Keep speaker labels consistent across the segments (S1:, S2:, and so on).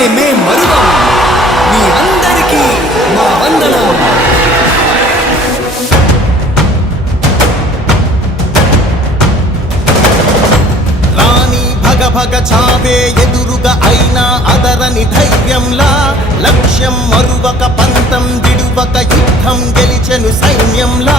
S1: చేసే మే మరువం మీ అందరికీ మా వందనం.
S2: భగ చావే ఎదురుగా అయినా అదరని ధైర్యంలా లక్ష్యం మరువక పంతం దిడువక యుద్ధం గెలిచెను సైన్యంలా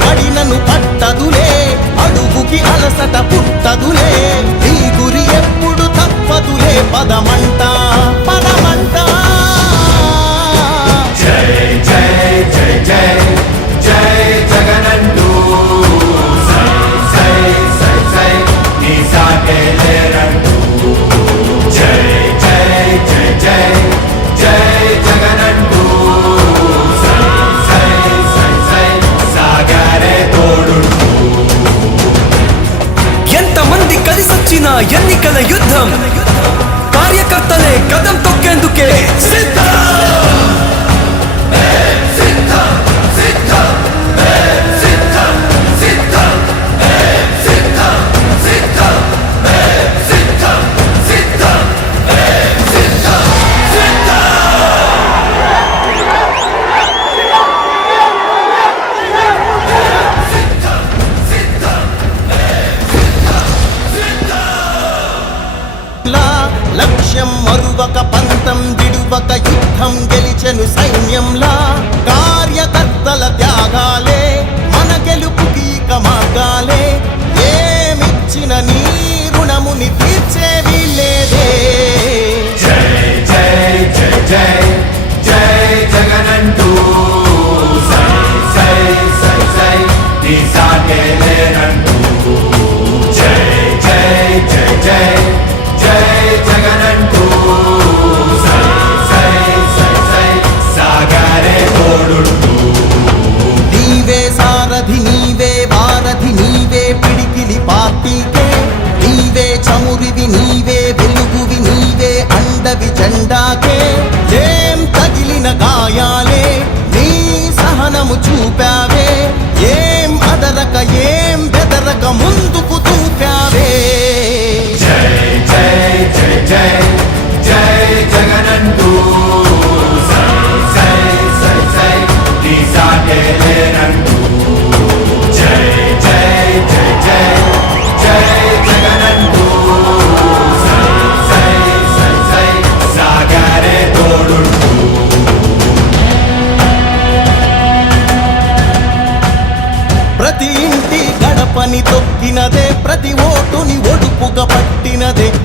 S2: పడి నన్ను పట్టదులే. అడుగుకి అలసట పుట్టదులే. నీ గురి ఎప్పుడు తప్పదులే. పదమంట పదమంట.
S3: జై జై జై జై.
S2: లక్ష్యం మరువక పంతం విడువక యుద్ధం గెలిచెను సైన్యంలా. కార్యకర్త పార్టీకే
S3: నీవే చమురివి నీవే వెలుగువి నీవే అండవి జెండాకే ఏం తగిలిన గాయాలే నీ సహనము చూపావే.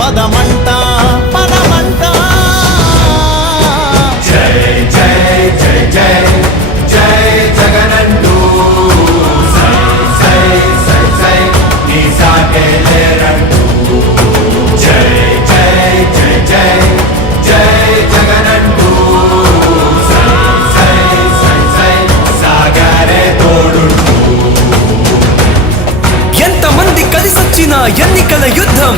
S2: పదమంట పదమంట.
S3: జై జై జై జై జై జగనంటూ. సై సై సై సై నీ సాగేలేరంటూ జై జై జై జై జై జగనంటూ. సై సై సై సై సాగరే
S2: తోడు ఎంతమంది కలిసొచ్చిన ఎన్నికల యుద్ధం?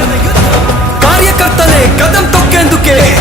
S2: Cada um tocando o quê?